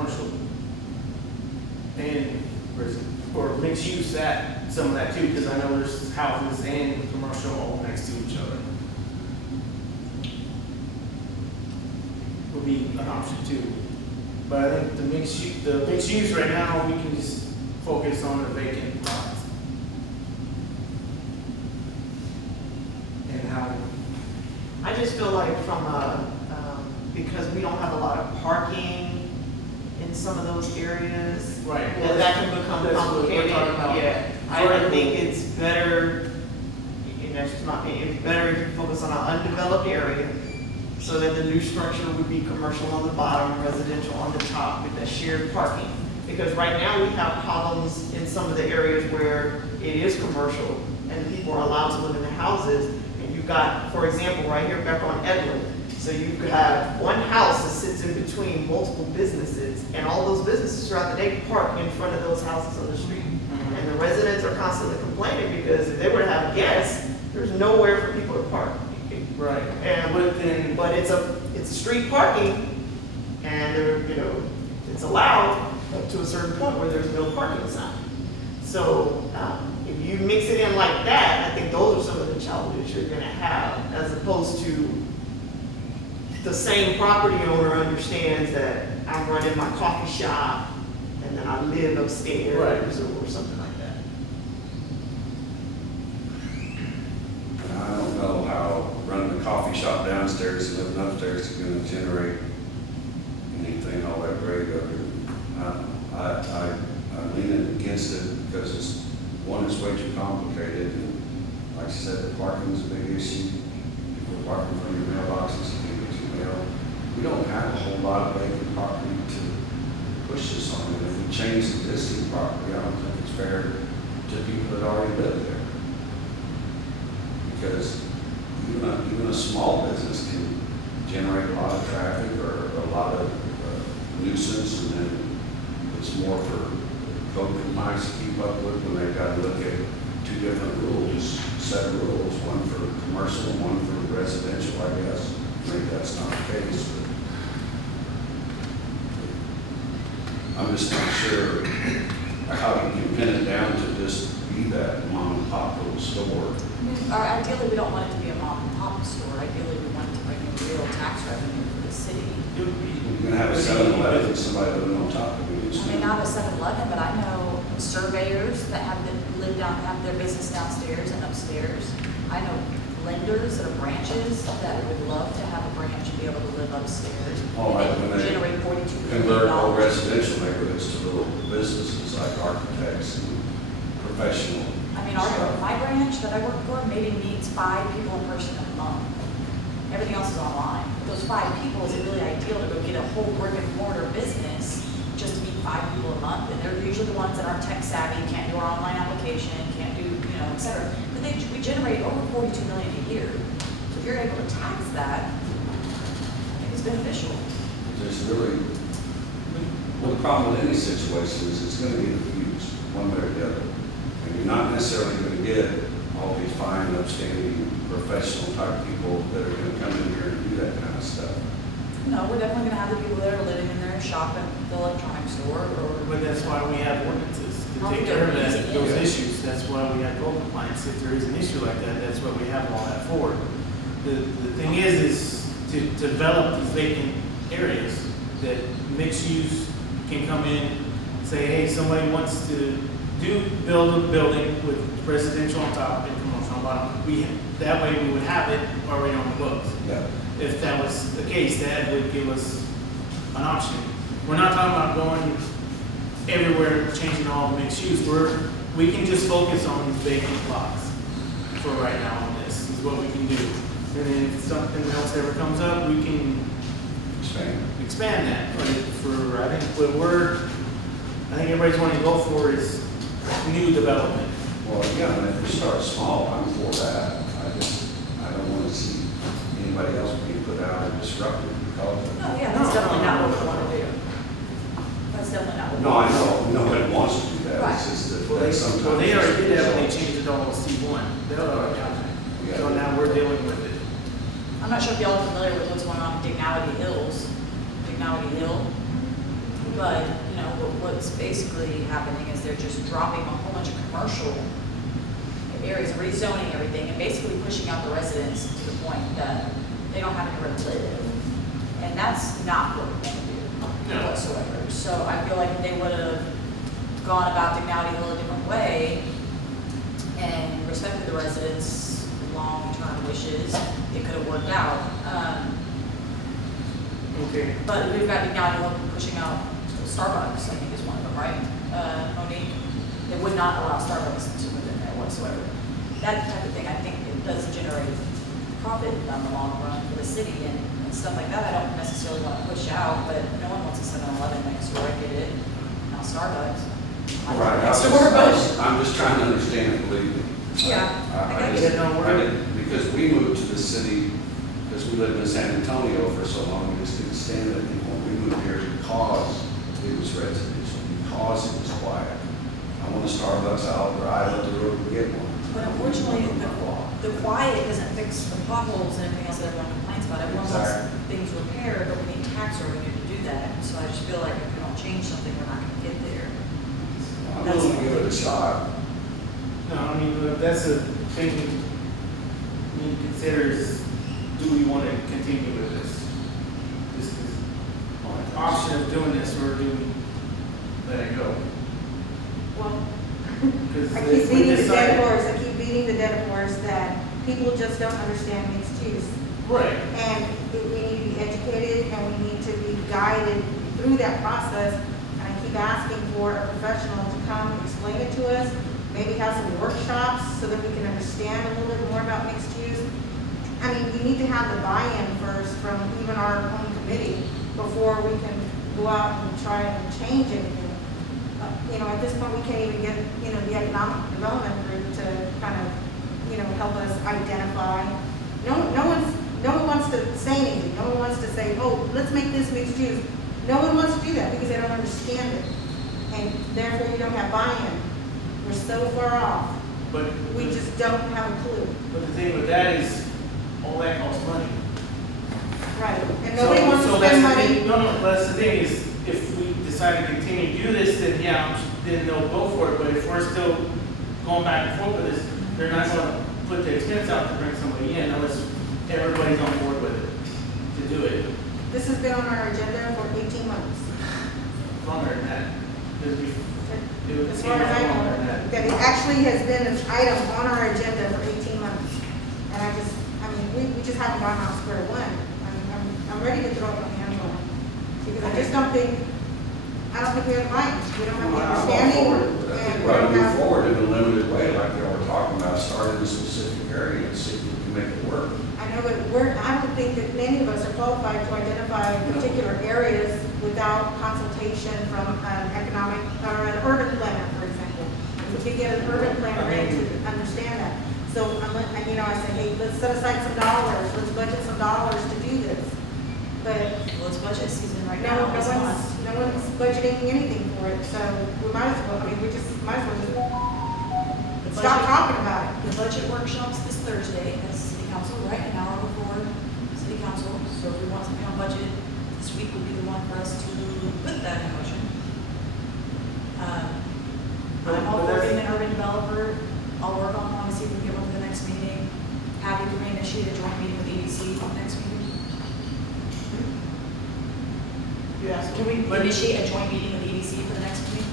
commercial. And, or mixed use that, some of that too, because I know there's houses and commercial all next to each other. Would be an option too. But I think the mixed use right now, we can just focus on the vacant lots. And how, I just feel like from because we don't have a lot of parking in some of those areas. right, Well, that can become that's what we're complicated. talking about. Yeah, I think it's better, and that's just my opinion, it's better if you focus on an undeveloped area so that the new structure would be commercial on the bottom, residential on the top with that shared parking. Because right now we have problems in some of the areas where it is commercial and people are allowed to live in the houses. And you've got, for example, right here back on Edward, so you could have one house that sits in between multiple businesses, and all those businesses throughout the day park in front of those houses on the street. Mhm. And the residents are constantly complaining because if they were to have guests, there's nowhere for people to park. Right. And but it's a street parking, and it's allowed up to a certain point where there's no parking sign. So if you mix it in like that, I think those are some of the challenges you're going to have, as opposed to the same property owner understands that I'm running my coffee shop and then I live upstairs, Right. or something like that. I don't know how running a coffee shop downstairs and living upstairs is going to generate anything all that great of it. I'm leaning against it because it's way too complicated, and like I said, the parking's a big issue. People parking from your mailboxes to get your mail. We don't have a whole lot of vacant property to push this on, and if we change existing property, I don't think it's fair to people that already live there. Because even a small business can generate a lot of traffic or a lot of nuisance, and then it's more for code compliance to keep up with when they've got to look at two different rules, set of rules, one for commercial and one for residential, I guess. Maybe that's not the case, but I'm just not sure how you can pin it down to just be that mom and pop little store. Ideally, we don't want it to be a mom and pop store. Ideally, we want it to bring in real tax revenue for the city. it would be. You're gonna have a 7-Eleven and somebody living on top of it. I mean, not a 7-Eleven, but I know surveyors that have their business downstairs and upstairs. I know lenders that are branches that would love to have a branch and be able to live upstairs. Oh, like And when they generate $42 convert million. all residential neighborhoods to little businesses like architects and professional. I mean, stuff. my branch that I work for maybe meets 5 people in person a month. Everything else is online. Those 5 people, is it really ideal to go get a whole brick and mortar business just to meet 5 people a month? And they're usually the ones that aren't tech savvy, can't do our online application, can't do, et cetera. But we generate over $42 million a year. So if you're able to tax that, I think it's beneficial. There's really, well, the problem with any situation is it's going to get abused one way or the other. And you're not necessarily going to get all these fine, upstanding, professional type people that are going to come in here and do that kind of stuff. No, we're definitely gonna have the people that are living in there shopping at the electronic store or. But that's why we have ordinances, to Oh, take care of they're that, easy, those yeah. issues. That's why we have code compliance. If there is an issue like that, that's what we have all that for. The thing is to develop these vacant areas that mixed use can come in, say, hey, somebody wants to build a building with residential on top and commercial on bottom. That way we would have it already on the books. Yeah. If that was the case, that would give us an option. We're not talking about going everywhere, changing all the mixed use. We can just focus on these vacant lots for right now on this, is what we can do. And then if something else ever comes up, we can expand that. But I think everybody's wanting to go for is new development. Well, yeah, and if we start small, I'm for that. I don't want to see anybody else being put out and disrupted because of it. No, yeah, that's definitely not what we want to do. That's definitely not what we No, want. I know, nobody wants to do that. Right. It's just that Well, sometimes. they already did that when they changed it all to C1. They're already done that. Yeah. So now we're dealing with it. I'm not sure if y'all are familiar with what's going on in Dignity Hills. Dignity Hill. But, you know, what's basically happening is they're just dropping a whole bunch of commercial areas, rezoning everything, and basically pushing out the residents to the point that they don't have anywhere to live. And that's not what we want to do No. whatsoever. So I feel like if they would have gone about Dignity Hill a different way and respected the residents' long-term wishes, it could have worked out. Okay. But we've got Dignity Hill pushing out Starbucks, I think is one of them, right? Monique, they would not allow Starbucks to live in there whatsoever. That type of thing, I think it does generate profit down the long run for the city and stuff like that. I don't necessarily want to push out, but no one wants a 7-Eleven next door, I get it. Now Starbucks. I like Right, next door, but- I'm just trying to understand it, believe me. Yeah, I I just, get it. I didn't, because we moved to the city, because we lived in San Antonio for so long, we just couldn't stand it anymore. We moved here because it was residential, because it was quiet. I want a Starbucks, I'll drive up the road and get one. But unfortunately, the quiet doesn't fix the potholes and everything else that everyone complains about. Everyone wants Exactly. things repaired, but we need tax revenue to do that. So I just feel like if we don't change something, we're not gonna get there. I'm willing to give it a shot. No, I mean, look, that's a thing we need to consider is, do we want to continue with this? This is an option of doing this, or do we let it go? Well, Because I if keep we beating the dead decide. horse, I keep beating the dead horse that people just don't understand mixed use. Right. And we need to be educated and we need to be guided through that process. And I keep asking for a professional to come and explain it to us, maybe have some workshops so that we can understand a little bit more about mixed use. I mean, we need to have the buy-in first from even our own committee before we can go out and try and change anything. You know, at this point, we can't even get, you know, the economic development group to kind of, you know, help us identify. No one wants to say anything. No one wants to say, oh, let's make this mixed use. No one wants to do that because they don't understand it. And therefore, you don't have buy-in. We're so far off. But We just don't have a clue. But the thing with that is, all that costs money. Right. And nobody wants to So that's spend the money. thing- No, that's the thing is, if we decide to continue to do this, then yeah, then they'll go for it. But if we're still going back and forth with this, they're not going to put the expense out to bring somebody in unless everybody's on board with it to do it. This has been on our agenda for 18 months. Longer than that. Because it was As far as I longer than know, that. that it actually has been an item on our agenda for 18 months. And I mean, we just haven't gotten off square one. I'm ready to throw it on the envelope. Because I just don't think we have the minds. We don't have the I'm all understanding. for it, but I think And we we ought to don't move have, forward in a limited way, like they were talking about, start in a specific area and see if we can make it work. I know, but I don't think that many of us are qualified to identify particular areas without consultation from an economic, or an urban planner, for example. We could get an urban planner in to understand that. So, you know, I say, hey, let's set aside some dollars, let's budget some dollars to do this. But Well, it's budget season right now. this month. no one's budgeting anything for it, so we might as well, we just might as well The just stop budget- talking about it. The budget workshops this Thursday at City Council, right, an hour before City Council. So if we want something on budget, this week would be the one for us to put that in motion. I'm all for being an urban developer. I'll work on one to see if we can get one for the next meeting. Happy to initiate a joint meeting with EDC for the next meeting. Yes, Can we initiate a joint meeting with EDC for the next meeting?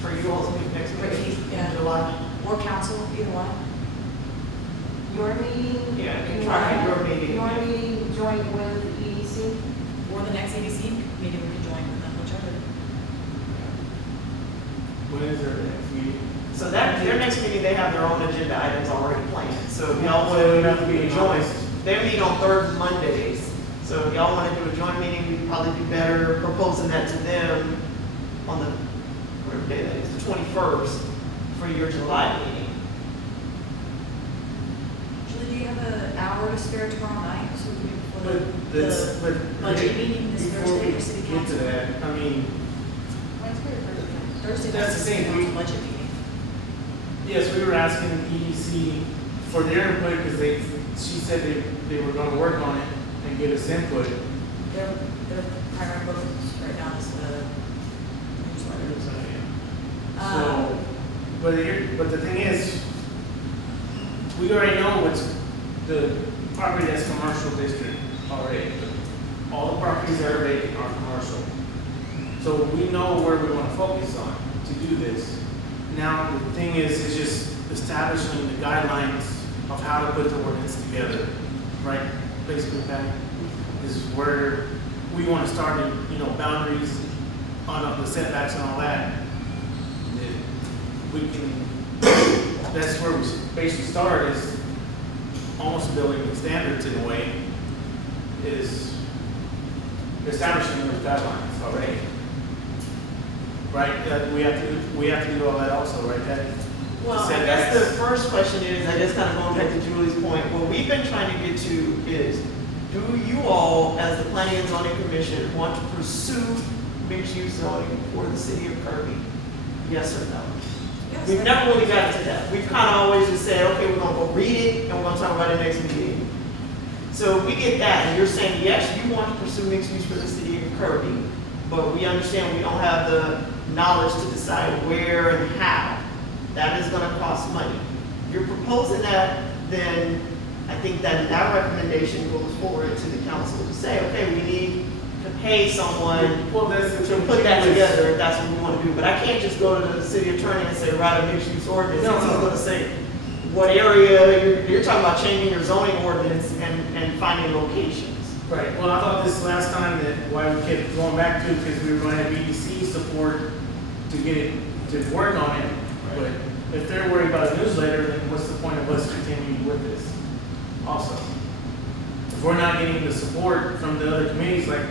for you all to meet next week, Yeah. in July. Or council, either one? Your meeting? Yeah, you can try your meeting. Your meeting joint with EDC? Or the next EDC meeting we can join with them, whichever. When is their next meeting? So that, their next meeting, they have their own agenda items already planned. So if y'all So we want have to to do be a joint, honest. they meet on third Mondays. So if y'all want to do a joint meeting, we'd probably be better proposing that to them on the, whatever day that is, the 21st for your July meeting. Julie, do you have an hour to spare tomorrow night, so we can put But the that's, but. budget meeting this Before Thursday we for city get to council? that, I mean, Wednesday or Thursday? Thursday, That's the city thing, council we- budget meeting. yes, we were asking EDC for their input because she said they were gonna work on it and get us input. Their primary focus right now is the But the thing is, we already know what's the property that's commercial district already. All the properties that are vacant are commercial. So we know where we want to focus on to do this. Now, the thing is just establishing the guidelines of how to put the ordinance together, right? Basically, that is where we want to start, boundaries on the setbacks and all that. We can, that's where we basically start, is almost building the standards in a way, is establishing those guidelines already. Right, we have to do all that also, right, Ted? Well, I guess the first question is, I guess kind of going back to Julie's point, what we've been trying to get to is, do you all, as the Planning and Zoning Commission, want to pursue mixed-use zoning for the city of Kirby? Yes or no? Yes. We've never really gotten to that. We've kind of always just said, okay, we're gonna go read it, and we're gonna talk about it next meeting. So we get that, and you're saying, yes, you want to pursue mixed use for the city of Kirby, but we understand we don't have the knowledge to decide where and how. That is gonna cost money. If you're proposing that, then I think that that recommendation goes forward to the council to say, okay, we need to pay someone Well, that's to put that together if that's what we want to do. But I can't just go to the city attorney and say, write a mixed use ordinance. No, He's no. gonna say, what area, you're talking about changing your zoning ordinance and finding locations. Right, well, I thought this last time that why we kept going back to, because we were going to have EDC support to get it, to work on it. But if they're worried about a newsletter, then what's the point of us continuing with this also? If we're not getting the support from the other committees like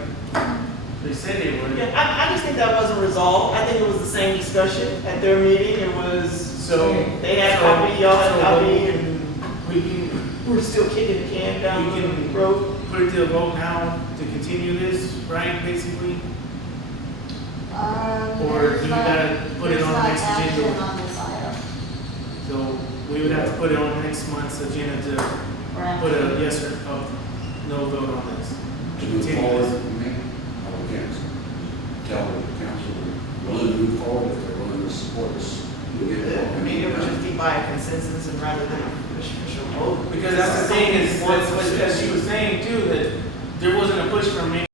they said they would. Yeah, I just think that wasn't resolved. I think it was the same discussion at their meeting. It was, So. they had so- copy, y'all had so copy, and We can, we're still kicking the can down we the can road. put it to a vote now to continue this, right, basically? Or do you gotta put it on the next agenda? There's not action on this item. So we would have to put it on next month's agenda to put a yes or no vote on this. To move Continue forward, this. you mean? I can't tell the council we're willing to move forward if they're willing to support us. I mean, it would just be by a consensus and rather than a official vote. Because that's the thing is, that's what she was saying too, that there wasn't a push from me